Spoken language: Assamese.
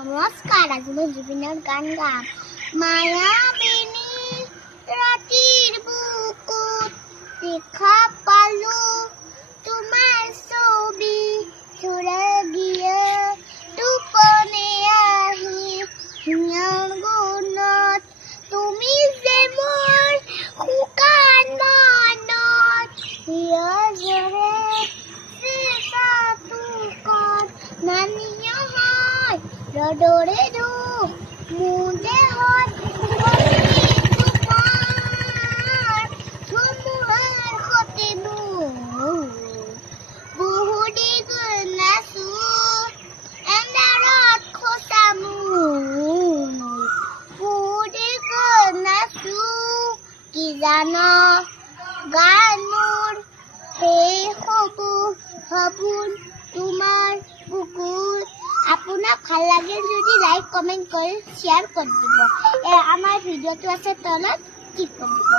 নমস্কাৰ, আজি মই জুবিনৰ গান গাম। মায়াবিনী ৰাতিৰ বুকুত দেখা পালো তোমাৰ ছবি চুৰাগিয়া টোপনি আহি হিয়াৰ গুণত তুমি যে মোৰ শুকান মনত হিয়াৰ জৰে নানিয়া হয় ৰদৰে দুখ মোৰ দেহত ধুমুহাৰ সতে বহুদি নাচো এন্ধাৰত খোচা বহুদি নাচো কি জান গান মোৰ সেই সপোন তোমাৰ বুকুত। আপোনাক ভাল লাগে যদি লাইক কমেন্ট কৰি শ্বেয়াৰ কৰি দিব। আমাৰ ভিডিঅ'টো আছে তলত ক্লিক কৰি দিব।